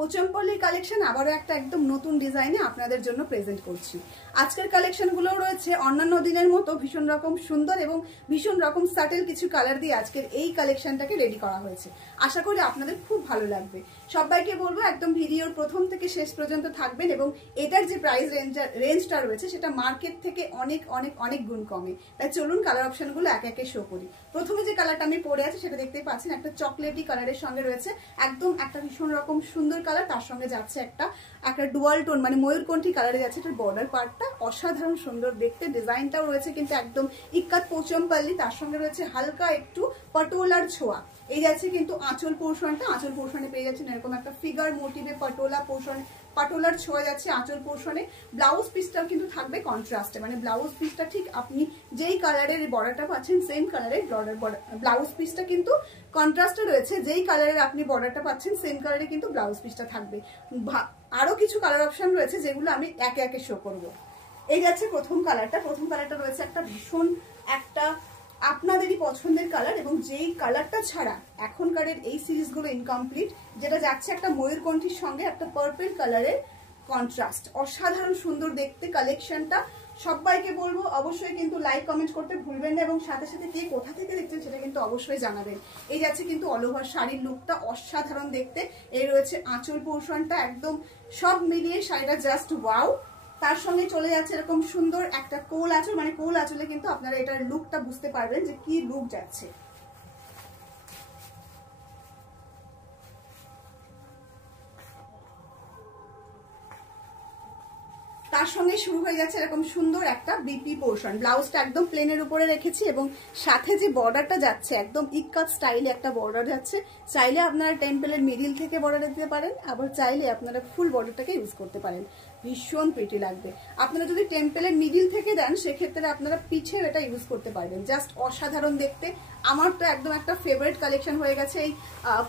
পোচমপল্লী collection আবারও একটা একদম নতুন ডিজাইনে আপনাদের জন্য প্রেজেন্ট করছি। আজকের কালেকশনগুলো রয়েছে অন্যান্য দিনের মতো ভীষণ রকম সুন্দর এবং ভীষণ রকম সাটেল কিছু কালার দিয়ে আজকের এই কালেকশনটাকে রেডি করা হয়েছে। আশা করি আপনাদের খুব ভালো লাগবে। সবাইকে বলবো একদম ভিডিওর প্রথম থেকে শেষ পর্যন্ত থাকবেন এবং এটার যে প্রাইস রেঞ্জটা রয়েছে সেটা মার্কেট থেকে অনেক অনেক অনেক গুণ কমে। তাই চলুন কালার অপশনগুলো একে একে শো করি। প্রথমে যে কালারটা আমি পরে আছি সেটা দেখতেই পাচ্ছেন, একটা চকলেটি কালারের সঙ্গে রয়েছে একদম একটা ভীষণ রকম সুন্দর কালার। তার সঙ্গে যাচ্ছে একটা ডুয়াল টোন মানে ময়ূরকণ্ঠী কালারে যাচ্ছে এটার বর্ডার পার্টটা, অসাধারণ সুন্দর দেখতে। ডিজাইনটাও রয়েছে কিন্তু একদম ইক্কাত পোচমপল্লী, তার সঙ্গে রয়েছে হালকা একটু পটোলার ছোঁয়া। এই যাচ্ছে কিন্তু আঁচল পোর্শনটা, আঁচল পোর্শনে পেয়ে যাচ্ছেন এরকম একটা ফিগার মোটিভে পাটোলার ছোঁয়া যাচ্ছে আঁচল পোর্শনে। ব্লাউজ পিসটাও কিন্তু থাকবে কন্ট্রাস্টে, মানে ব্লাউজ পিসটা ঠিক আপনি যেই কালারের বর্ডারটা পাচ্ছেন সেম কালারের ব্লাউজ পিসটা কিন্তু কন্ট্রাস্টে রয়েছে। যেই কালারের আপনি বর্ডারটা পাচ্ছেন সেম কালারে কিন্তু ব্লাউজ পিসটা থাকবে। আরো কিছু কালার অপশন রয়েছে যেগুলো আমি একে একে শো করব। এই যাচ্ছে প্রথম কালারটা রয়েছে একটা ভীষণ একটা আপনাদেরই পছন্দের কালার এবং যেই কালারটা ছাড়া এখনকারের এই সিরিজগুলো ইনকমপ্লিট। যেটা যাচ্ছে একটা ময়ূরকণ্ঠীর সঙ্গে একটা পার্পল কালারের কন্ট্রাস্ট, অসাধারণ সুন্দর দেখতে কালেকশনটা। সবাইকে বলবো অবশ্যই কিন্তু লাইক কমেন্ট করতে ভুলবেন না এবং সাথে সাথে কে কোথা থেকে দেখছেন সেটা কিন্তু অবশ্যই জানাবেন। এই যাচ্ছে কিন্তু অল ওভার শাড়ির লুকটা অসাধারণ দেখতে। এই রয়েছে আঁচল পোর্শনটা, একদম সব মিলিয়ে শাড়িটা জাস্ট ওয়াও। তার সঙ্গে চলে যাচ্ছে এরকম সুন্দর একটা কোল আঁচল, মানে কোল আঁচলে কিন্তু আপনারা এটার লুকটা বুঝতে পারবেন যে কি লুক যাচ্ছে। তার সঙ্গে শুরু হয়ে যাচ্ছে এরকম সুন্দর একটা বিপি পোর্শন। ব্লাউজটা একদম প্লেনের উপরে রেখেছি এবং সাথে যে বর্ডারটা যাচ্ছে একদম ইক্কাত স্টাইলে একটা বর্ডার যাচ্ছে। চাইলে আপনারা টেম্পলের মিডিল থেকে বর্ডার দিতে পারেন, আবার চাইলে আপনারা ফুল বর্ডারটাকে ইউজ করতে পারেন। ভীষণ প্রিটি লাগবে। আপনারা যদি টেম্পলের মিডিল থেকে দেন সেক্ষেত্রে আপনারা পিছেও এটা ইউজ করতে পারবেন। জাস্ট অসাধারণ দেখতে। আমার তো একদম একটা ফেভারিট কালেকশন হয়ে গেছে এই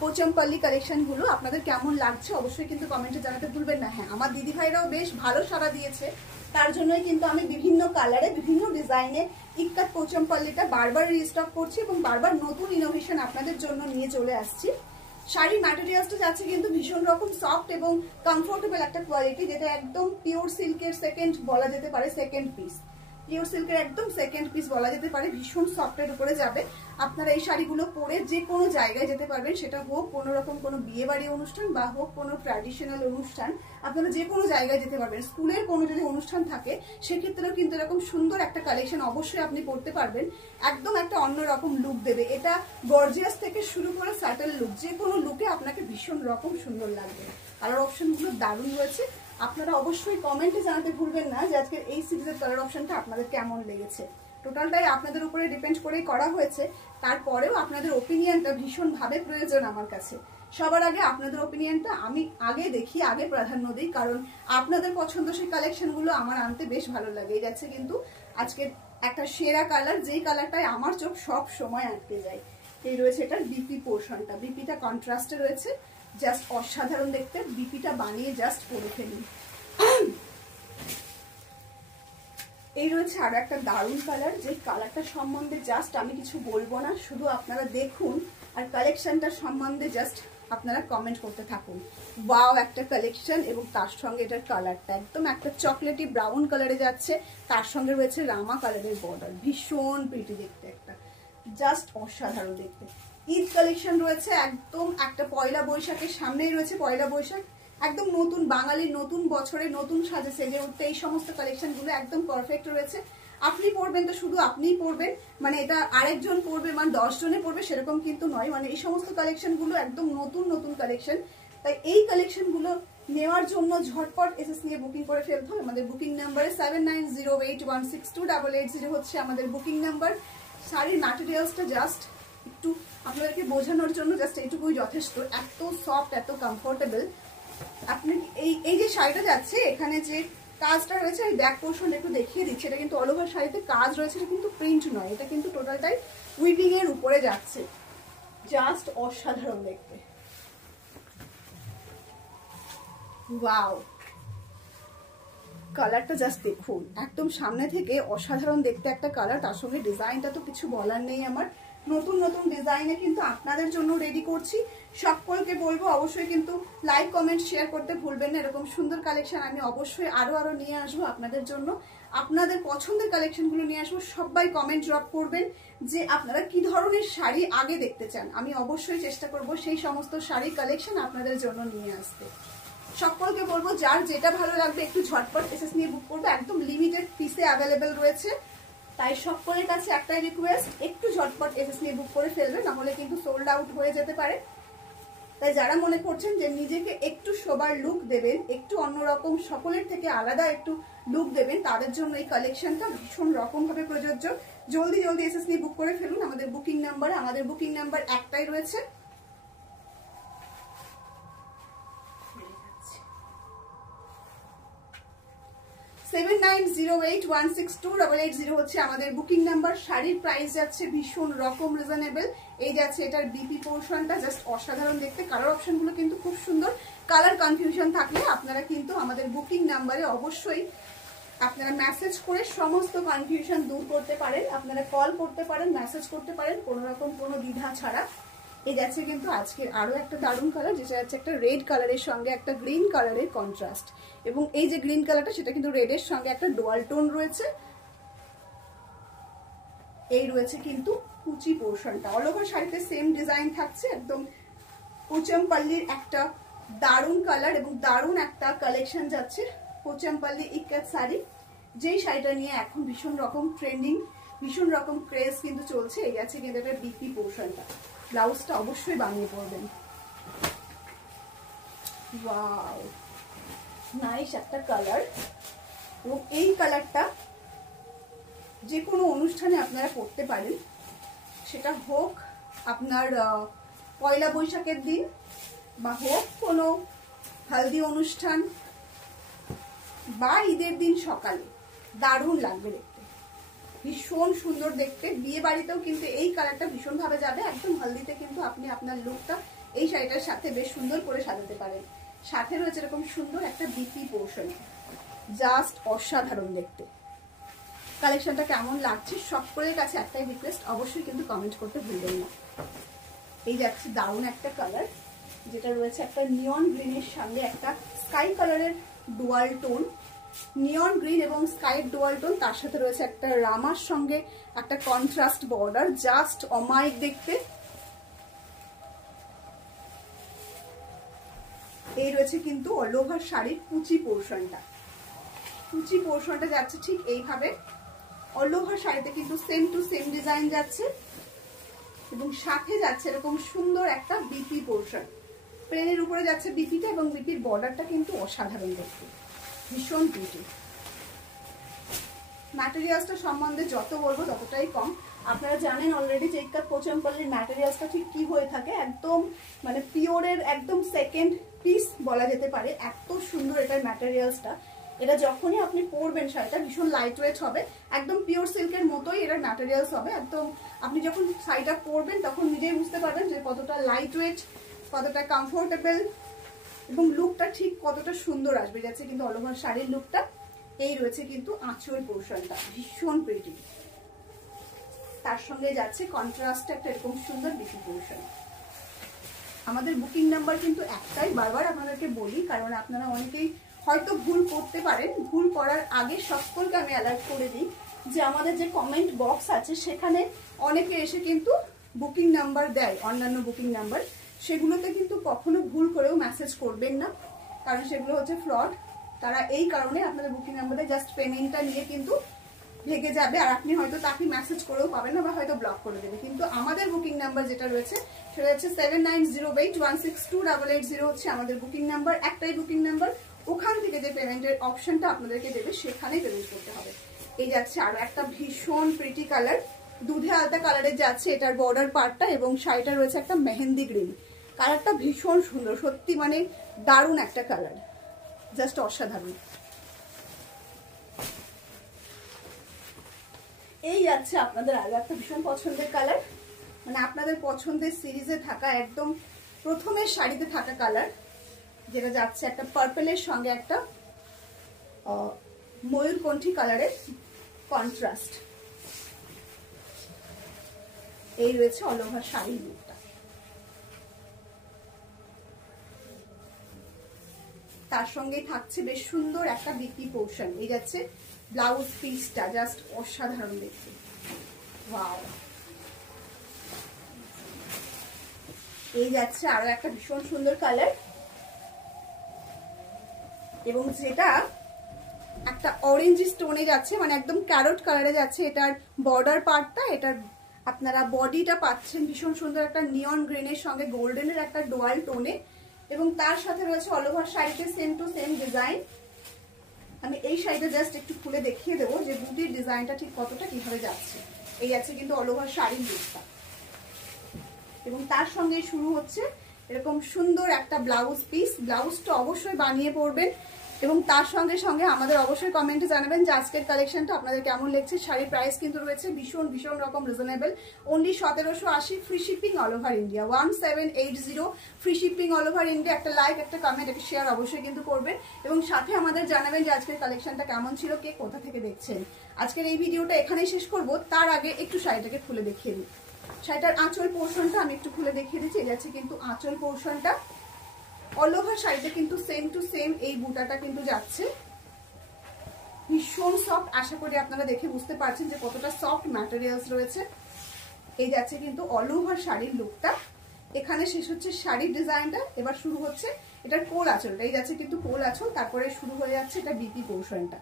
পোচমপল্লী কালেকশনগুলো। আপনাদের কেমন লাগছে অবশ্যই কিন্তু কমেন্টে জানাতে ভুলবেন না। হ্যাঁ, আমার দিদি ভাইরাও বেশ ভালো সাড়া দিয়েছে, তার জন্যই কিন্তু আমি বিভিন্ন কালারে বিভিন্ন ডিজাইনে ইক্কাত পোচমপল্লীটা বারবার রিস্টক করছি এবং বারবার নতুন ইনোভেশন আপনাদের জন্য নিয়ে চলে আসছি। শাড়ির ম্যাটেরিয়ালসটা যাচ্ছে কিন্তু ভীষণ রকম সফট এবং কমফোর্টেবল একটা কোয়ালিটি, যেটা একদম পিওর সিল্কের সেকেন্ড বলা যেতে পারে, সেকেন্ড পিস পিওর সিল্কের একদম সেকেন্ড পিস বলা যেতে পারে। ভীষণ সফটের উপরে যাবে। আপনারা এই শাড়িগুলো পরে যে কোনো জায়গায় যেতে পারবেন, সেটা হোক কোনো রকম কোনো বিয়ে বাড়ি অনুষ্ঠান বা হোক কোনো ট্র্যাডিশনাল অনুষ্ঠান, আপনারা যে কোনো জায়গায় যেতে পারবেন। স্কুলের কোনো যদি অনুষ্ঠান থাকে সেক্ষেত্রেও কিন্তু এরকম সুন্দর একটা কালেকশন অবশ্যই আপনি পরতে পারবেন। একদম একটা অন্যরকম লুক দেবে এটা। গর্জিয়াস থেকে শুরু করে স্যাটেল লুক, যে কোনো লুকে আপনাকে ভীষণ রকম সুন্দর লাগবে। কালার অপশনগুলো দারুণ রয়েছে। আপনারা অবশ্যই কমেন্টে জানাতে ভুলবেন না যে আজকের এই সিরিজের কালার অপশনটা আপনাদের কেমন লেগেছে। টোটালটাই আপনাদের উপরে ডিপেন্ড করেই করা হয়েছে, তারপরেও আপনাদের ওপিনিয়নটা ভীষণভাবে প্রয়োজন আমার কাছে। সবার আগে আপনাদের ওপিনিয়নটা আমি আগে দেখি, আগে প্রাধান্য দিই, কারণ আপনাদের পছন্দসই কালেকশনগুলো আমার আনতে বেশ ভালো লাগে। এই যাচ্ছে কিন্তু আজকের একটা সেরা কালার, যেই কালারটায় আমার চোখ সব সময় আটকে যায়। এই রয়েছে এটার বিপি পোর্শনটা, বিপিটা কন্ট্রাস্টে রয়েছে, জাস্ট অসাধারণ দেখতে। বিপিটা বানিয়ে জাস্ট পরে ফেলি। এই রয়েছে আরো একটা দারুণ কালার, যে কালারটা সম্বন্ধে জাস্ট আমি কিছু বলবো না, শুধু আপনারা দেখুন আর কালেকশনটা সম্বন্ধে জাস্ট আপনারা কমেন্ট করতে থাকুন। ওয়াও একটা কালেকশন। এবং তার সঙ্গে এটার কালারটা একদম একটা চকলেটি ব্রাউন কালারে যাচ্ছে, তার সঙ্গে রয়েছে রামা কালারের বর্ডার। ভীষণ প্রিটি দেখতে, একটা জাস্ট অসাধারণ দেখতে। ঈদ কালেকশন রয়েছে একদম একটা পয়লা বৈশাখের সামনেই রয়েছে পয়লা বৈশাখ, একদম নতুন বাঙালির নতুন বছরে নতুন সাজে সেজে উঠতে এই সমস্ত কালেকশনগুলো একদম পারফেক্ট রয়েছে। আপনি পরবেন তো শুধু আপনিই পরবেন, মানে এটা আরেকজন পরবে মানে 10 জনে পরবে সেরকম কিন্তু নয়। মানে এই সমস্ত কালেকশনগুলো একদম নতুন নতুন কালেকশন। তাই এই কালেকশনগুলো নেওয়ার জন্য ঝটপট এসএস নিয়ে বুকিং করে ফেলতে হবে। আমাদের বুকিং নাম্বারে 7908162880 হচ্ছে আমাদের বুকিং নাম্বার। শাড়ির ম্যাটেরিয়ালসটা জাস্ট একটু আপনাদেরকে বোঝানোর জন্য জাস্ট এইটুকুই যথেষ্ট। এত সফট, এত কমফোর্টেবল। আপনি এই যে শাড়িটা যাচ্ছে এখানে যে কাজটা রয়েছে, এই ব্যাক পোর্শন একটু দেখিয়ে দিচ্ছি। এটা কিন্তু অল ওভার শাড়িতে কাজ রয়েছে, এটা কিন্তু প্রিন্ট নয়, এটা কিন্তু টোটালটাই উইভিং এর উপরে যাচ্ছে। জাস্ট অসাধারণ দেখতে। ওয়াও, কালারটা জাস্ট দেখুন, একদম সামনে থেকে অসাধারণ দেখতে একটা কালার। তার সঙ্গে ডিজাইনটা তো কিছু বলার নেই আমার। নতুন নতুন ডিজাইনে কিন্তু আপনাদের জন্য রেডি করছি। সকলকে বলবো অবশ্যই কিন্তু লাইক কমেন্ট শেয়ার করতে ভুলবেন না। এরকম সুন্দর কালেকশন আমি অবশ্যই আরো নিয়ে আসবো আপনাদের জন্য। আপনাদের পছন্দের কালেকশনগুলো নিয়ে আসবো। সবাই কমেন্ট ড্রপ করবেন যে আপনারা কি ধরনের শাড়ি আগে দেখতে চান। আমি অবশ্যই চেষ্টা করব সেই সমস্ত শাড়ির কালেকশন আপনাদের জন্য নিয়ে আসতে। সকলকে বলবো যার যেটা ভালো লাগবে একটু ঝটপট এসএস নিয়ে বুক করবে। একদম লিমিটেড পিসে অ্যাভেলেবেল রয়েছে, তাই সকলের কাছে একটাই রিকোয়েস্ট, একটু ঝটপট এসএস নিয়ে বুক করে ফেলবে, নাহলে কিন্তু সোল্ড আউট হয়ে যেতে পারে। তাই যারা মনে করছেন যে নিজেকে একটু শোবার লুক দেবেন, একটু অন্যরকম সকলের থেকে আলাদা একটু লুক দেবেন, তাদের জন্য এই কালেকশনটা ভীষণ রকম ভাবে প্রযোজ্য। জলদি এসএস নিয়ে বুক করে ফেলুন আমাদের বুকিং নাম্বার একটাই রয়েছে। $7908162880 হচ্ছে আমাদের বুকিং নাম্বার। শাড়ির প্রাইস যাচ্ছে ভীষণ রকম রিজনেবল। এই যাচ্ছে এটার বিপি পোর্শনটা, জাস্ট অসাধারণ দেখতে। কালার অপশনগুলো কিন্তু খুব সুন্দর। কালার কনফিউশন থাকলে আপনারা কিন্তু আমাদের বুকিং নাম্বারে অবশ্যই আপনারা মেসেজ করে সমস্ত কনফিউশন দূর করতে পারেন। আপনারা কল করতে পারেন, মেসেজ করতে পারেন, কোনো রকম কোনো দ্বিধা ছাড়া। এই যাচ্ছে কিন্তু আজকের আরো একটা দারুণ কালার, যেটা যাচ্ছে একটা রেড কালারের সঙ্গে একটা গ্রিন কালারের কন্ট্রাস্ট। এবং এই যে গ্রিন কালারটা সেটা কিন্তু রেডের সঙ্গে একটা ডুয়াল টোন রয়েছে। এই রয়েছে কিন্তু কুচি পোর্শনটা। অল ওভার শাড়িতে সেম ডিজাইন থাকছে। একদম পোচমপল্লির একটা দারুণ কালার এবং দারুণ একটা কালেকশন যাচ্ছে। পোচমপল্লি ইক্কাত শাড়ি, যেই শাড়িটা নিয়ে এখন ভীষণ রকম ট্রেন্ডিং, ভীষণ রকম ক্রেজ কিন্তু চলছে। এই আছে কিন্তু এটা বিপি পোর্শনটা। ব্লাউজটা অবশ্যই বানিয়ে পরবেন। ওয়াও, নাইস একটা কালার। এবং এই কালারটা যে কোনো অনুষ্ঠানে আপনারা পরতে পারেন, সেটা হোক আপনার পয়লা বৈশাখের দিন বা হোক কোনো হলদি অনুষ্ঠান বা ঈদের দিন সকালে। দারুণ লাগবে দেখতে, ভীষণ সুন্দর দেখতে। বিয়ে বাড়িতেও কিন্তু এই কালারটা ভীষণ ভাবে যাবে। একদম হলদিতে কিন্তু আপনি আপনার লুকটা এই শাড়িটার সাথে বেশ সুন্দর করে সাজাতে পারেন। সাথে রয়েছে এরকম সুন্দর একটা বিপি পোর্শন, জাস্ট অসাধারণ দেখতে। কালেকশনটা কেমন লাগছে সকলের কাছে একটাই রিকোয়েস্ট, অবশ্যই কিন্তু কমেন্ট করতে ভুলবেন না। এই যাচ্ছে দারুণ একটা কালার, যেটা রয়েছে একটা নিয়ন গ্রিনের সঙ্গে একটা স্কাই কালারের ডুয়াল টোন। নিয়ন গ্রিন এবং স্কাই ডুয়াল টোন, তার সাথে রয়েছে একটা রামার সঙ্গে একটা কন্ট্রাস্ট বর্ডার, জাস্ট অমায়িক দেখতে। এই রয়েছে কিন্তু অল ওভার শাড়ির কুচি পোর্শনটা। কুচি পোর্শনটা যাচ্ছে ঠিক এইভাবে। অল ওভার শাড়িতে কিন্তু সেম টু সেম ডিজাইন যাচ্ছে এবং সাথে যাচ্ছে এরকম সুন্দর একটা বিপি পোর্শন। প্লেনের উপরে যাচ্ছে বিপিটা এবং বিপির বর্ডারটা কিন্তু অসাধারণ দেখতে, ভীষণ বিউটি। ম্যাটেরিয়ালসটা সম্বন্ধে যত বলবো ততটাই কম। আপনারা জানেন অলরেডি যে ইক্কাত পোচমপল্লির ম্যাটেরিয়ালসটা ঠিক কি হয়ে থাকে, একদম মানে পিওরের একদম সেকেন্ড পিস বলা যেতে পারে। এত সুন্দর এটার ম্যাটেরিয়ালসটা। এটা যখনই আপনি পরবেন শাড়িটা ভীষণ লাইট ওয়েট হবে, একদম পিওর সিল্কের মতোই এটার ম্যাটেরিয়ালস হবে। একদম আপনি যখন শাড়িটা পরবেন তখন নিজেই বুঝতে পারবেন যে কতটা লাইট ওয়েট, কতটা কমফোর্টেবল এবং লুকটা ঠিক কতটা সুন্দর আসবে। যাচ্ছে কিন্তু অল ওভার শাড়ির লুকটা। এই রয়েছে কিন্তু আঁচল পোর্শনটা, ভীষণ প্রিটি। তার সঙ্গে যাচ্ছে কন্ট্রাস্ট একটা এরকম সুন্দর বিপি পোর্শন। আমাদের বুকিং নাম্বার কিন্তু একটাই, বারবার আপনাদেরকে বলি, কারণ আপনারা অনেকেই হয়তো ভুল করতে পারেন। ভুল করার আগে সকলকে আমি অ্যালার্ট করে দিই যে আমাদের যে কমেন্ট বক্স আছে সেখানে অনেকে এসে কিন্তু বুকিং নাম্বার দেয়, অন্যান্য বুকিং নাম্বার, সেগুলোতে কিন্তু কখনো ভুল করেও মেসেজ করবেন না, কারণ সেগুলো হচ্ছে ফ্রড। তারা এই কারণে আপনাদের বুকিং নাম্বারে জাস্ট পেমেন্টটা নিয়ে কিন্তু ভেগে যাবে, আর আপনি হয়তো তাকে মেসেজ করেও পাবেন না বা হয়তো ব্লক করে দেবে। কিন্তু আমাদের বুকিং নাম্বার যেটা রয়েছে সেটা হচ্ছে 7908162880 হচ্ছে আমাদের বুকিং নাম্বার, একটাই বুকিং নাম্বার। ওখান থেকে যে পেমেন্টের অপশনটা আপনাদেরকে দেবে সেখানেই পেমেন্ট করতে হবে। এই যাচ্ছে আরো একটা ভীষণ প্রিটি কালার, দুধে আলতা কালারের যাচ্ছে এটার বর্ডার পার্টটা এবং শাড়িটা রয়েছে একটা মেহেন্দি গ্রিন কালারটা। ভীষণ সুন্দর, সত্যি মানে দারুণ একটা কালার, জাস্ট অসাধারণ। এই যাচ্ছে আপনাদের আরো একটা ভীষণ পছন্দের কালার, মানে আপনাদের পছন্দের সিরিজে থাকা একদম প্রথমের শাড়িতে থাকা কালার, যেটা যাচ্ছে একটা পার্পেলের সঙ্গে একটা ময়ূরকণ্ঠী কালারের কন্ট্রাস্ট। এই রয়েছে অল ওভার শাড়ির লুকটা। তার সঙ্গেই থাকছে বেশ সুন্দর একটা বিপি পোর্শন। এই যাচ্ছে ব্লাউজ পিসটা, জাস্ট অসাধারণ দেখতে। ওয়াও, এই যাচ্ছে আরো একটা ভীষণ সুন্দর কালার, এবং যেটা একটা অরেঞ্জ স্টোনে যাচ্ছে, মানে একদম ক্যারট কালারে যাচ্ছে। এটার বর্ডার পার্টটা, এটার আপনারা বডিটা পাচ্ছেন ভীষণ সুন্দর একটা নিয়ন গ্রিনের সঙ্গে গোল্ডেনের একটা ডোয়াল টোনে, এবং তার সাথে রয়েছে অল ওভার শাড়িতে সেম টু সেম ডিজাইন। আমি এই শাড়িটা জাস্ট একটু খুলে দেখিয়ে দেবো যে বুটির ডিজাইনটা ঠিক কতটা কিভাবে যাচ্ছে। এই আছে কিন্তু অল ওভার শাড়ির লুকটা, এবং তার সঙ্গে শুরু হচ্ছে এরকম সুন্দর একটা ব্লাউজ পিস। ব্লাউজটা অবশ্যই বানিয়ে পরবেন, এবং তার সঙ্গে সঙ্গে আমাদের অবশ্যই কমেন্টে জানাবেন যে আজকের কালেকশনটা আপনাদের কেমন লেগেছে। শাড়ির প্রাইস কিন্তু রয়েছে ভীষণ ভীষণ রকম reasonable, only 1780, free shipping all over India. 1780 free shipping all over India. একটা লাইক, একটা কমেন্ট, একটা শেয়ার অবশ্যই কিন্তু করবেন, এবং সাথে আমাদের জানাবেন যে আজকের কালেকশনটা কেমন ছিল, কে কোথা থেকে দেখছেন। আজকের এই ভিডিওটা এখানেই শেষ করব, তার আগে একটু শাড়িটাকে খুলে দেখিয়ে দিই। শাড়িটার আঁচল পোর্শনটা আমি একটু খুলে দেখিয়ে দিচ্ছি। এটা হচ্ছে কিন্তু আঁচল পোর্শনটা। অল ওভার শাড়িতে কিন্তু সেম টু সেম এই বুটাটা কিন্তু যাচ্ছে, ভীষণ সফট। আশা করি আপনারা দেখে বুঝতে পারছেন যে কতটা সফট ম্যাটেরিয়ালস রয়েছে। এই যাচ্ছে কিন্তু অল ওভার শাড়ির লুকটা। এখানে শেষ হচ্ছে শাড়ির ডিজাইনটা, এবার শুরু হচ্ছে এটার কোল আঁচলটা। এই যাচ্ছে কিন্তু কোল আঁচল, তারপরে শুরু হয়ে যাচ্ছে এটা বিপি পোর্শনটা।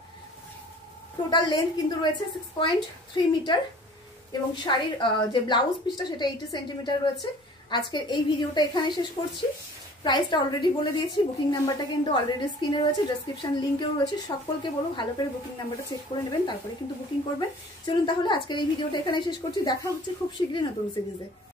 টোটাল লেন্থ কিন্তু রয়েছে 6.3 মিটার, এবং শাড়ির যে ব্লাউজ পিসটা সেটা 80 সেন্টিমিটার রয়েছে। আজকের এই ভিডিওটা এখানে শেষ করছি। প্রাইসটা অলরেডি বলে দিয়েছি, বুকিং নাম্বারটা কিন্তু অলরেডি স্ক্রিনে রয়েছে, ডেসক্রিপশন লিঙ্কেও রয়েছে। সকলকে বলবো ভালো করে বুকিং নাম্বারটা চেক করে নেবেন, তারপরে কিন্তু বুকিং করবেন। চলুন তাহলে আজকের এই ভিডিওটা এখানে শেষ করছি। দেখা হচ্ছে খুব শীঘ্রই নতুন সিরিজে।